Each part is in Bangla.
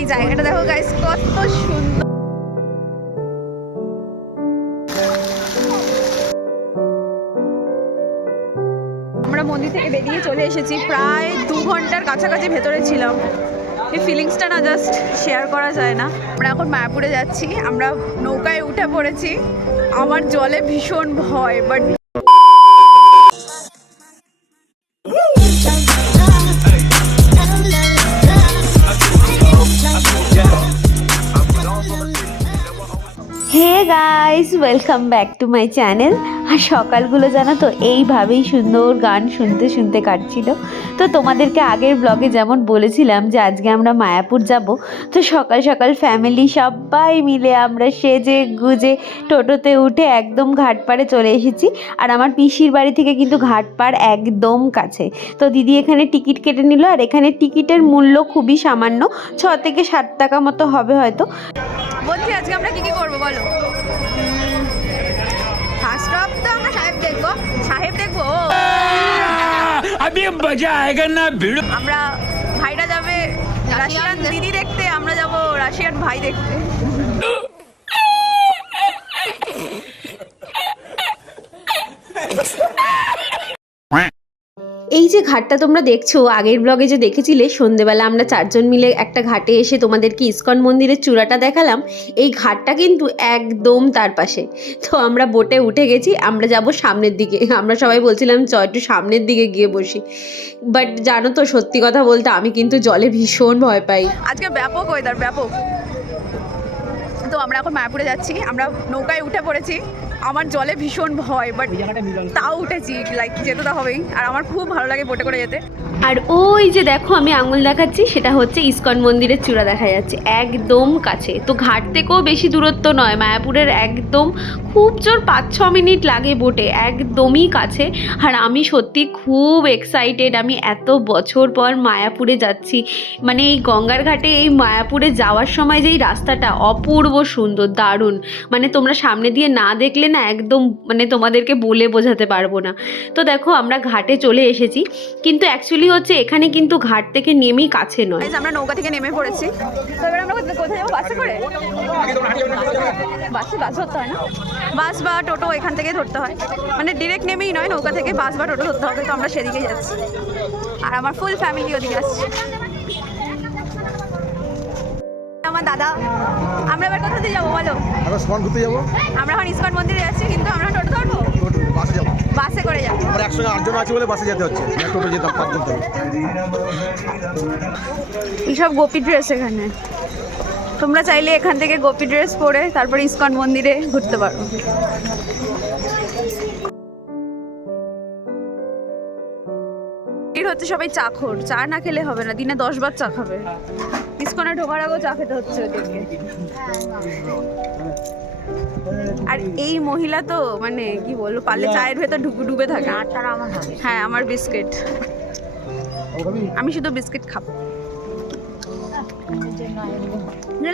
এই জায়গাটা দেখো গাইস কত সুন্দর। আমরা মন্দির থেকে বেরিয়ে চলে এসেছি, প্রায় দু ঘণ্টার কাছাকাছি ভেতরে ছিলাম। এই ফিলিংসটা না জাস্ট শেয়ার করা যায় না। আমরা এখন মায়াপুরে যাচ্ছি, আমরা নৌকায় উঠে পড়েছি। আমার জলে ভীষণ ভয় but guys welcome back to my channel আর সকালগুলো জানো তো, এইভাবেই সুন্দর গান শুনতে শুনতে কাটছিল। তো তোমাদেরকে আগের ব্লগে যেমন বলেছিলাম যে আজকে আমরা মায়াপুর যাব, তো সকাল সকাল ফ্যামিলি সবাই মিলে আমরা সেজে গুজে টোটোতে উঠে একদম ঘাটপাড়ে চলে এসেছি। আর আমার পিসির বাড়ি থেকে কিন্তু ঘাটপাড় একদম কাছে। তো দিদি এখানে টিকিট কেটে নিল, আর এখানে টিকিটের মূল্য খুবই সামান্য, ছ থেকে ষাট টাকা মতো হবে হয়তো। বলছি আজকে আমরা কি কি করব বলো? ফার্স্ট অফ তো আমরা সাহেব দেখব। সাহেব দেখব? আমরা ভাইরা যাবে রাশিয়ান দিদি দেখতে আমরা যাব রাশিয়ান ভাই দেখতে। যে ঘাটটা তোমরা দেখছ, আগের ব্লগে যে দেখেছিলে, সন্ধেবেলা আমরা চারজন মিলে একটা ঘাটে এসে তোমাদেরকে ইস্কন মন্দিরের চূড়াটা দেখালাম, এই ঘাটটা কিন্তু একদম তার পাশে। তো আমরা বোটে উঠে গেছি, আমরা যাব সামনের দিকে। আমরা সবাই বলছিলাম, চ, একটু সামনের দিকে গিয়ে বসি। বাট জানো তো, সত্যি কথা বলতে আমি কিন্তু জলে ভীষণ ভয় পাই। আজকে ব্যাপক ওয়েদার ব্যাপক। তো আমরা এখন মায়াপুরে যাচ্ছি, আমরা নৌকায় উঠে পড়েছি। আমার জলে ভীষণ ভয় বাট তাও উঠেছি লাইক যেতে তো হবেই। আর আমার খুব ভালো লাগে বোটে করে যেতে। আর ওই যে দেখো, আমি আঙুল দেখাচ্ছি, সেটা হচ্ছে ইস্কন মন্দিরের চূড়া দেখা যাচ্ছে, একদম কাছে। তো ঘাট থেকেও বেশি দূরত্ব নয়, মায়াপুরের একদম খুব জোর পাঁচ ছ মিনিট লাগে বোটে একদমই কাছে। আর আমি সত্যি খুব এক্সাইটেড আমি এত বছর পর মায়াপুরে যাচ্ছি। মানে এই গঙ্গার ঘাটে, এই মায়াপুরে যাওয়ার সময় যে এই রাস্তাটা অপূর্ব সুন্দর, দারুণ। মানে তোমরা সামনে দিয়ে না দেখলে না একদম মানে তোমাদেরকে বলে বোঝাতে পারব না। তো দেখো আমরা ঘাটে চলে এসেছি, কিন্তু অ্যাকচুয়ালি হচ্ছে এখানে কিন্তু ঘাট থেকে নেমেই কাছে নয়। আমরা নৌকা থেকে নেমে পড়েছি। বাসে বাসে বা টোটো এখান থেকে ধরতে হয়। মানে ডিরেক্ট নেমেই নয়, নৌকা থেকে বাস বা টোটো ধরতে হবে। তো আমরা সেদিকেই যাচ্ছি। আর আমার ফুল ফ্যামিলি ওদিকে আসছে। আমার দাদা। আমরা এবার কোথা দিয়ে যাব বলো? আমরা সমান ঘুরতে যাব। আমরা এখন ইস্কন মন্দিরে যাচ্ছি কিন্তু আমরা টোটো ধরবো? বাসে যাব। বাসে করে যাব। আমরা একসঙ্গে আটজন আছি বলে বাসে যেতে হচ্ছে। টোটো যেতাম পাঁচজন তো। এইসব গোপী ড্রেস এখানে। তোমরা চাইলে এখান থেকে গোপী ড্রেস পরে তারপর ইস্কন মন্দিরে ঘুরতে পারো। হচ্ছে সবাই চা খোর। চা না খেলে হবে না দিনে দশ বার চা খাবে। ইস্কনে ঢোকার আগেও চা খেতে হচ্ছে ওদেরকে। আর এই মহিলা তো মানে কি বলব পারলে চায়ের ভেতর ঢুকে ডুবে থাকে। হ্যাঁ আমার বিস্কিট। আমি শুধু বিস্কিট খাব।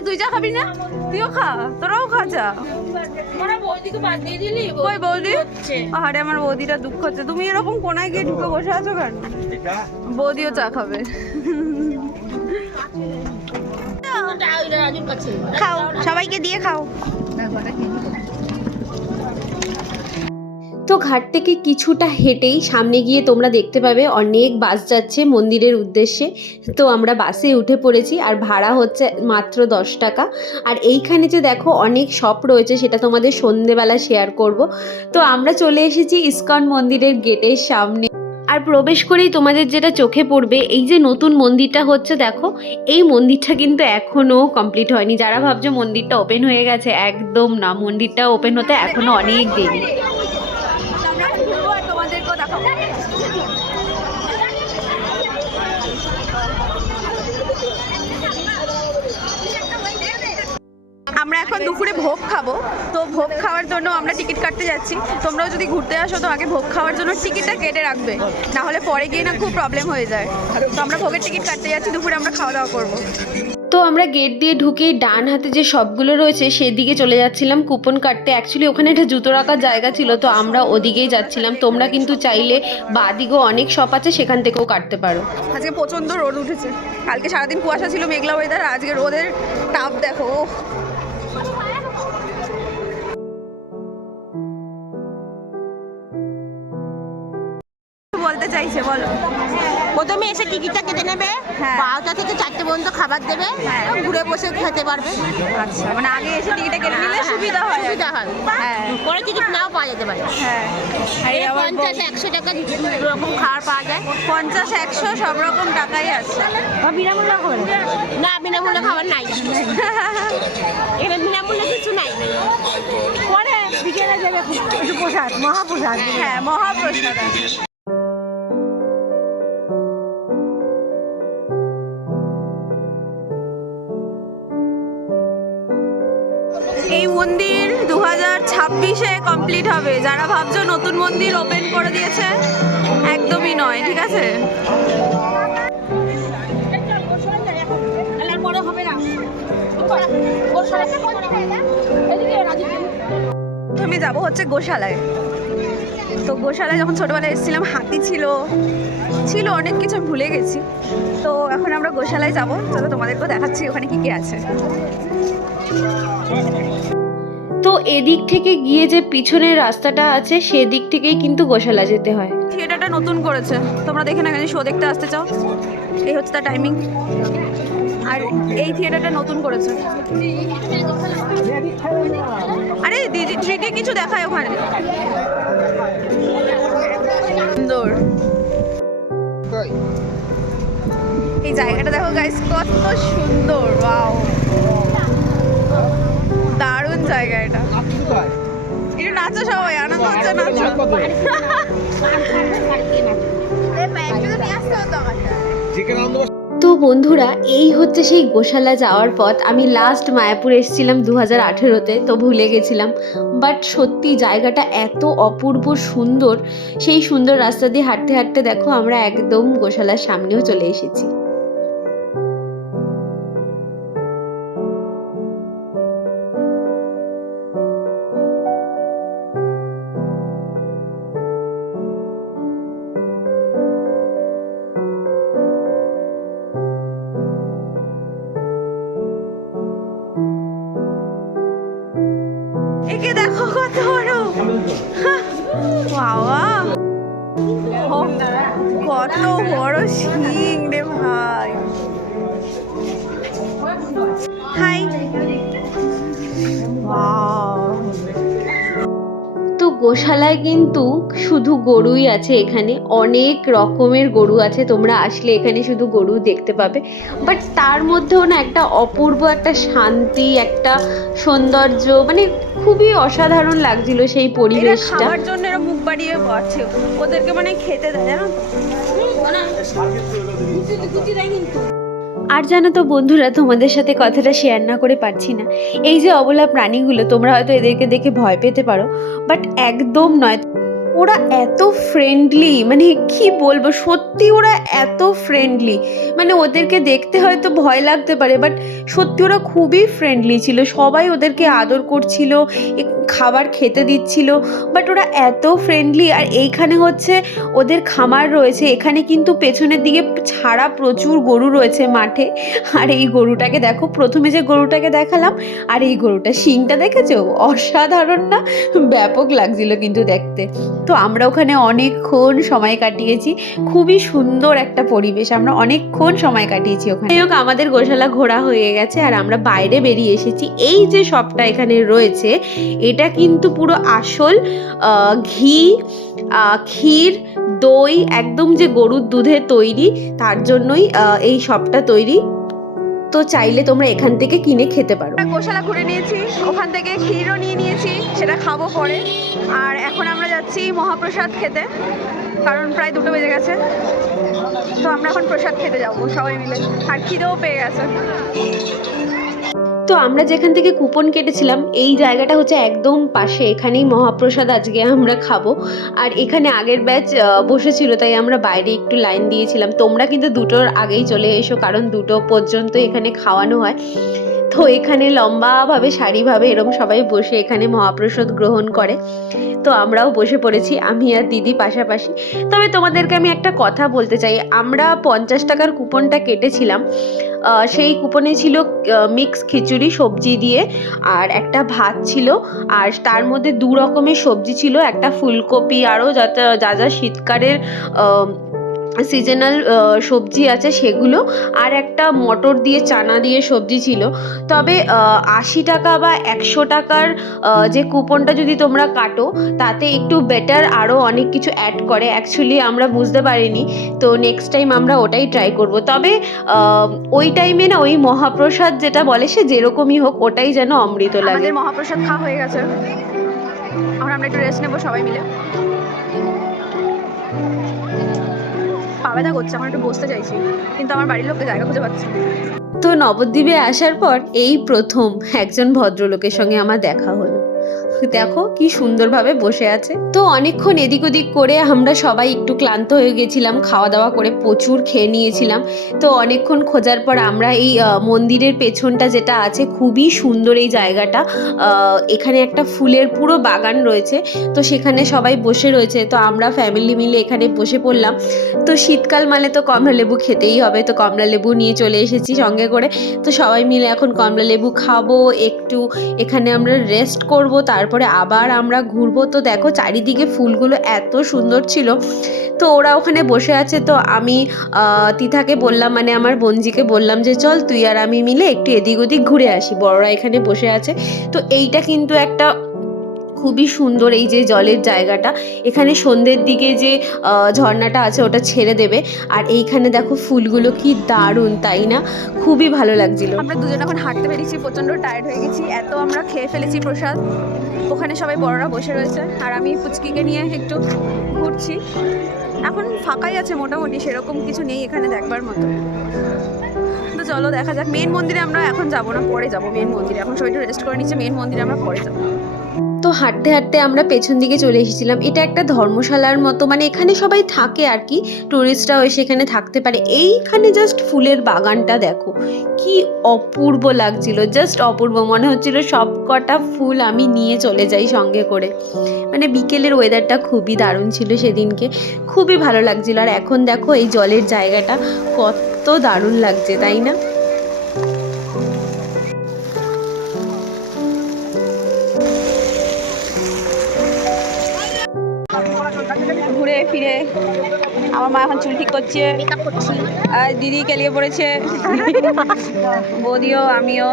তুই চা খাবি না? তুইও খা তোরাও খা চা কই বৌদি? আরে আমার বৌদিটা দুঃখ হচ্ছে। তুমি এরকম কোনায় গিয়ে ঢুকে বসে আছো কেন? বৌদিও চা খাবে। খাও সবাইকে দিয়ে খাও। ঘাট থেকে কিছুটা হেঁটেই সামনে গিয়ে তোমরা দেখতে পাবে অনেক বাস যাচ্ছে মন্দিরের উদ্দেশ্যে। তো আমরা বাসে উঠে পড়েছি আর ভাড়া হচ্ছে মাত্র দশ টাকা। আর এইখানে যে দেখো অনেক শপ রয়েছে সেটা তোমাদের সন্ধেবেলা শেয়ার করব। তো আমরা চলে এসেছি ইস্কন মন্দিরের গেটের সামনে। আর প্রবেশ করেই তোমাদের যেটা চোখে পড়বে, এই যে নতুন মন্দিরটা হচ্ছে দেখো, এই মন্দিরটা কিন্তু এখনও কমপ্লিট হয়নি। যারা ভাবছে মন্দিরটা ওপেন হয়ে গেছে, একদম না, মন্দিরটা ওপেন হতে এখনও অনেক দেরি। আমরা এখন দুপুরে ভোগ খাব। তো ভোগ খাওয়ার জন্য আমরা টিকিট কাটতে যাচ্ছি। তোমরাও যদি ঘুরতে আসো তো আগে ভোগ খাওয়ার জন্য টিকিটটা কেটে রাখবে। না হলে পরে গিয়ে না খুব প্রবলেম হয়ে যায়। তো আমরা ভোগের টিকিট কাটতে যাচ্ছি দুপুরে আমরা খাওয়া দাওয়া করব। তো আমরা গেট দিয়ে ঢুকে ডান হাতে যে শপগুলো রয়েছে সেদিকে চলে যাচ্ছিলাম কুপন কাটতে। অ্যাকচুয়ালি ওখানে একটা জুতো রাখার জায়গা ছিল তো আমরা ওদিকেই যাচ্ছিলাম। তোমরা কিন্তু চাইলে বাদিকেও অনেক শপ আছে সেখান থেকেও কাটতে পারো। আজকে প্রচণ্ড রোদ উঠেছে। কালকে সারাদিন কুয়াশা ছিল মেঘলা ওয়েদার আজকে রোদের তাপ দেখো বলতে চাইছে বলো। প্রথমে এসে টিকিটটা কেটে নেবে। হ্যাঁ। বারোটা থেকে চারটে পর্যন্ত খাবার দেবে। হ্যাঁ। ঘুরে বসে খেতে পারবে। আচ্ছা মানে আগে এসে টিকিটটা কেটে নিলে সুবিধা হয়। সুবিধা হয়। হ্যাঁ। পরে টিকিট নাও পাওয়া যেতে পারে। হ্যাঁ। আর এই আবার পঞ্চাশ একশো টাকা রকম খাবার পাওয়া যায়। পঞ্চাশ একশো সব রকম টাকাই আছে। বিনামূল্যে খাবার না বিনামূল্যে খাবার নাই। এখানে বিনামূল্যে কিছু নাই। পরে বিকেলে যাবে কিছু প্রসাদ মহাপ্রসাদ। হ্যাঁ মহাপ্রসাদ ছাব্বিশে কমপ্লিট হবে। যারা ভাবছ নতুন মন্দির ওপেন করে দিয়েছে, একদমই নয়, ঠিক আছে? প্রথমে যাব হচ্ছে গোশালায়। তো গোশালায় যখন ছোটবেলায় এসেছিলাম, হাতি ছিল ছিল অনেক কিছু, আমি ভুলে গেছি। তো এখন আমরা গোশালায় যাব। চলো তোমাদেরকেও দেখাচ্ছি ওখানে কি কি আছে। তো এদিক থেকে গিয়ে যে পিছনের রাস্তাটা আছে, সেদিক থেকেই কিন্তু গোশালা যেতে হয়। থিয়েটারটা নতুন করেছে। তোমরা দেখে না শো দেখতে আসতে চাও। এই হচ্ছে তার টাইমিং আর এই থিয়েটারটা নতুন করেছে। আরে, দিদি, থ্রিডি কিছু দেখায় ওখানে। সুন্দর। এই জায়গাটা দেখো গাইস কত সুন্দর দারুণ জায়গা এটা একটু নাচো সবাই আনন্দ হচ্ছে নাচো। আনন্দ তো বন্ধুরা এই হচ্ছে সেই গোশালা যাওয়ার পথ। আমি লাস্ট মায়াপুর এসেছিলাম দু হাজার আঠেরোতে তো ভুলে গেছিলাম। বাট সত্যি জায়গাটা এত অপূর্ব সুন্দর। সেই সুন্দর রাস্তা দিয়ে হাঁটতে হাঁটতে দেখো আমরা একদম গোশালার সামনেও চলে এসেছি। বাবা। কত বড় শিং রে ভাই। হাই। তো গোশালায় কিন্তু শুধু গরুই আছে এখানে। অনেক রকমের গরু আছে। তোমরা আসলে এখানে শুধু গরু দেখতে পাবে। বাট তার মধ্যেও না একটা অপূর্ব একটা শান্তি একটা সৌন্দর্য মানে খুবই অসাধারণ লাগছিল সেই পরিবেশটা। জন্য বাড়িয়ে আছে ওদেরকে মানে খেতে দেয়, জানো? আর জানো তো বন্ধুরা, তোমাদের সাথে কথাটা শেয়ার না করে পারছি না। এই যে অবলা প্রাণীগুলো, তোমরা হয়তো এদেরকে দেখে ভয় পেতে পারো বাট একদম নয়। ওরা এত ফ্রেন্ডলি মানে কি বলব, সত্যি ওরা এত ফ্রেন্ডলি মানে ওদেরকে দেখতে হয়তো ভয় লাগতে পারে বাট সত্যি ওরা খুবই ফ্রেন্ডলি ছিল। সবাই ওদেরকে আদর করছিল খাবার খেতে দিচ্ছিল বাট ওরা এত ফ্রেন্ডলি আর এইখানে হচ্ছে ওদের খামার রয়েছে, এখানে কিন্তু পেছনের দিকে ছাড়া প্রচুর গরু রয়েছে মাঠে। আর এই গরুটাকে দেখো, প্রথমে যে গরুটাকে দেখালাম, আর এই গরুটা শিংটা দেখেছ? অসাধারণ না? ব্যাপক লাগছিল কিন্তু দেখতে। তো আমরা ওখানে অনেকক্ষণ সময় কাটিয়েছি, খুবই সুন্দর একটা পরিবেশ, আমরা অনেকক্ষণ সময় কাটিয়েছি ওখানে। হোক, আমাদের গোশালা ঘোরা হয়ে গেছে, আর আমরা বাইরে বেরিয়ে এসেছি। এই যে শপটা এখানে রয়েছে এটা কিন্তু পুরো আসল ঘি ক্ষীর, দই, একদম যে গরুর দুধে তৈরি, তার জন্যই এই সবটা তৈরি। তো চাইলে তোমরা এখান থেকে কিনে খেতে পারো। গোশালা ঘুরে নিয়েছি, ওখান থেকে ক্ষীরও নিয়ে নিয়েছি, সেটা খাব পরে। আর এখন আমরা যাচ্ছি মহাপ্রসাদ খেতে, কারণ প্রায় দুটো বেজে গেছে। তো আমরা এখন প্রসাদ খেতে যাব, সবাই মিলে। আর খিদেও পেয়ে গেছে। তো আমরা যেখান থেকে কুপন কেটেছিলাম, এই জায়গাটা হচ্ছে একদম পাশে। এখানেই মহাপ্রসাদ আজকে আমরা খাব। আর এখানে আগের ব্যাচ বসেছিল, তাই আমরা বাইরে একটু লাইন দিয়েছিলাম। তোমরা কিন্তু দুটোর আগেই চলে এসো, কারণ দুটো পর্যন্ত এখানে খাওয়ানো হয়। তো এখানে লম্বাভাবে, সারিভাবে এরম সবাই বসে এখানে মহাপ্রসাদ গ্রহণ করে। তো আমরাও বসে পড়েছি, আমি আর দিদি পাশাপাশি। তবে তোমাদেরকে আমি একটা কথা বলতে চাই। আমরা পঞ্চাশ টাকার কুপনটা কেটেছিলাম। সেই কুপনে ছিল মিক্স খিচুড়ি, সবজি দিয়ে, আর একটা ভাত ছিল, আর তার মধ্যে দু রকমের সবজি ছিল, একটা ফুলকপি আরও যা, যা- শীতকালের সিজনাল সবজি আছে সেগুলো। আর একটা মটর দিয়ে, চানা দিয়ে সবজি ছিল। তবে আশি টাকা বা একশো টাকার যে কুপনটা যদি তোমরা কাটো, তাতে একটু বেটার আরও অনেক কিছু অ্যাড করে। অ্যাকচুয়ালি আমরা বুঝতে পারিনি। তো নেক্সট টাইম আমরা ওটাই ট্রাই করব। তবে ওই টাইমে না, ওই মহাপ্রসাদ যেটা বলে, সে যেরকমই হোক, ওটাই যেন অমৃত লাগে। মহাপ্রসাদ খাওয়া হয়ে গেছে। আমরা একটু রেস্ট নেব সবাই মিলে। ব্যথা করছে, আমার একটু বসতে চাইছি। কিন্তু আমার বাড়ির লোককে জায়গা খুঁজে পাচ্ছি তো নবদ্বীপে আসার পর এই প্রথম একজন ভদ্রলোকের সঙ্গে আমার দেখা হলো। দেখো কি সুন্দরভাবে বসে আছে। তো অনেকক্ষণ এদিক ওদিক করে আমরা সবাই একটু ক্লান্ত হয়ে গেছিলাম, খাওয়া দাওয়া করে প্রচুর খেয়ে নিয়েছিলাম। তো অনেকক্ষণ খোঁজার পর আমরা এই মন্দিরের পেছনটা যেটা আছে খুবই সুন্দর এই জায়গাটা। এখানে একটা ফুলের পুরো বাগান রয়েছে, তো সেখানে সবাই বসে রয়েছে। তো আমরা ফ্যামিলি মিলে এখানে বসে পড়লাম। তো শীতকাল মানে তো কমলা লেবু খেতেই হবে, তো কমলা লেবু নিয়ে চলে এসেছি সঙ্গে করে। তো সবাই মিলে এখন কমলা লেবু খাব, একটু এখানে আমরা রেস্ট করব তারপরে আবার আমরা ঘুরবো। তো দেখো চারিদিকে ফুলগুলো এত সুন্দর ছিল। তো ওরা ওখানে বসে আছে। তো আমি তিথাকে বললাম মানে আমার বঞ্জিকে বললাম যে, চল তুই আর আমি মিলে একটু এদিক ওদিক ঘুরে আসি। বড়রা এখানে বসে আছে। তো এইটা কিন্তু একটা খুবই সুন্দর এই যে জলের জায়গাটা। এখানে সন্ধ্যের দিকে যে ঝর্ণাটা আছে ওটা ছেড়ে দেবে। আর এইখানে দেখো ফুলগুলো কি দারুণ, তাই না? খুবই ভালো লাগছিল। আমরা দুজন এখন হাঁটতে বেরিয়েছি, প্রচণ্ড টায়ার্ড হয়ে গেছি। এত আমরা খেয়ে ফেলেছি প্রসাদ। ওখানে সবাই বড়রা বসে রয়েছে। আর আমি পুচকিকে নিয়ে একটু ঘুরছি। এখন ফাঁকাই আছে মোটামুটি, সেরকম কিছু নেই এখানে দেখবার মতো। তো চলো দেখা যাক। মেন মন্দিরে আমরা এখন যাব না, পরে যাব। মেন মন্দিরে। এখন একটু রেস্ট করে নিচ্ছে, মেন মন্দিরে আমরা পরে যাব। তো হাঁটতে হাঁটতে আমরা পেছন দিকে চলে এসেছিলাম। এটা একটা ধর্মশালার মতো মানে এখানে সবাই থাকে আর কি। টুরিস্টরাও এসে এখানে থাকতে পারে। এইখানে জাস্ট ফুলের বাগানটা দেখো। কি অপূর্ব লাগছিল। জাস্ট অপূর্ব। মনে হচ্ছিল সব কটা ফুল আমি নিয়ে চলে যাই সঙ্গে করে। মানে বিকেলের ওয়েদারটা খুবই দারুণ ছিল সেদিনকে। খুবই ভালো লাগছিল। আর এখন দেখো এই জলের জায়গাটা কত দারুণ লাগছে, তাই না? আমার মা এখন চুল ঠিক করছে। আর দিদি কেলিয়ে পড়েছে। বৌদিও আমিও।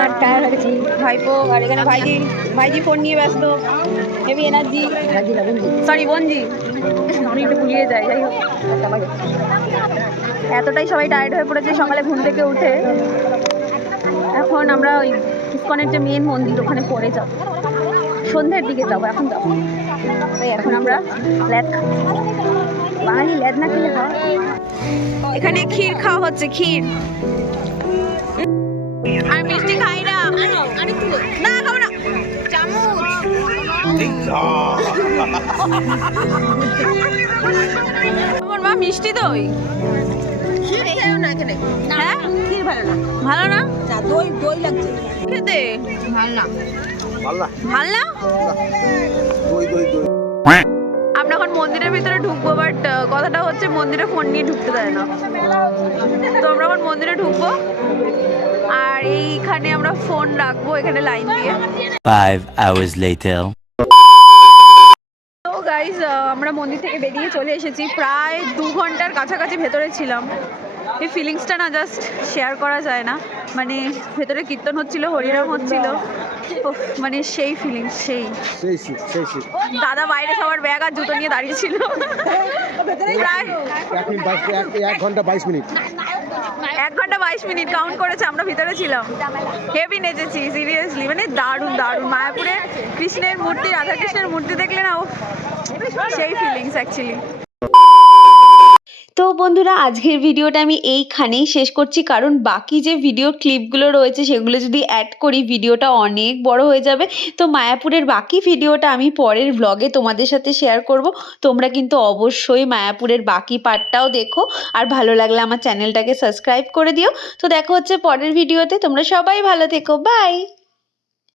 আর টায়ার হয়েছি ভাইপো আর এখানে ভাইজি ভাইজি ফোন নিয়ে ব্যস্ত। হেভি এনার্জি সরি বনজি একটু ভুলিয়ে যাই যাই হোক। এতটাই সবাই টায়ার্ড হয়ে পড়েছে সকালে ঘুম থেকে উঠে। এখন আমরা ওই ইস্কনের যে মেন মন্দির ওখানে পরে যাব। সন্ধ্যের দিকে যাব এখন যাব। এখন আমরা ল্যাদ খাব বাঙালি না খেলে হয় এখানে ক্ষীর খাওয়া হচ্ছে ক্ষীর। আর মিষ্টি খাই না। না খাব না। চামচ। আমার মা মিষ্টি দই। না এখানে। হ্যাঁ? ভালো না। ভালো না? না দই দই লাগছে। খেতে? ভালো না। পাল্লা ভালো না। দই দই দই। আমরা এখন মন্দিরের ভিতরে ঢুকবো বাট কথাটা হচ্ছে মন্দিরে ফোন নিয়ে ঢুকতে দেয় না তো আমরা এখন মন্দিরে ঢুকবো, আর এইখানে আমরা ফোন রাখব এখানে লাইন দিয়ে 5 hours later. গাইজ আমরা মন্দির থেকে বেরিয়ে চলে এসেছি। প্রায় দু ঘণ্টার কাছাকাছি ভেতরে ছিলাম। এই ফিলিংসটা না জাস্ট শেয়ার করা যায় না। মানে ভেতরে কীর্তন হচ্ছিল হরিনাম হচ্ছিল। মানে সেই ফিলিংস সেই। দাদা বাইরে সবার ব্যাগ আর জুতো নিয়ে দাঁড়িয়ে ছিল। প্রায় এক ঘণ্টা বাইশ মিনিট। এক ঘণ্টা বাইশ মিনিট কাউন্ট করেছে, আমরা ভিতরে ছিলাম। হেভি নেচেছি সিরিয়াসলি মানে দারুণ দারুণ। মায়াপুরে কৃষ্ণের মূর্তি, রাধাকৃষ্ণের মূর্তি দেখলে না ও সেই ফিলিংস অ্যাকচুয়ালি তো বন্ধুরা, আজকের ভিডিওটা আমি এইখানেই শেষ করছি। কারণ বাকি যে ভিডিও ক্লিপগুলো রয়েছে, সেগুলো যদি অ্যাড করি, ভিডিওটা অনেক বড় হয়ে যাবে। তো মায়াপুরের বাকি ভিডিওটা আমি পরের ব্লগে তোমাদের সাথে শেয়ার করব। তোমরা কিন্তু অবশ্যই মায়াপুরের বাকি পার্টটাও দেখো। আর ভালো লাগলে আমার চ্যানেলটাকে সাবস্ক্রাইব করে দিও। তো দেখা হচ্ছে পরের ভিডিওতে তোমরা সবাই ভালো থেকো। বাই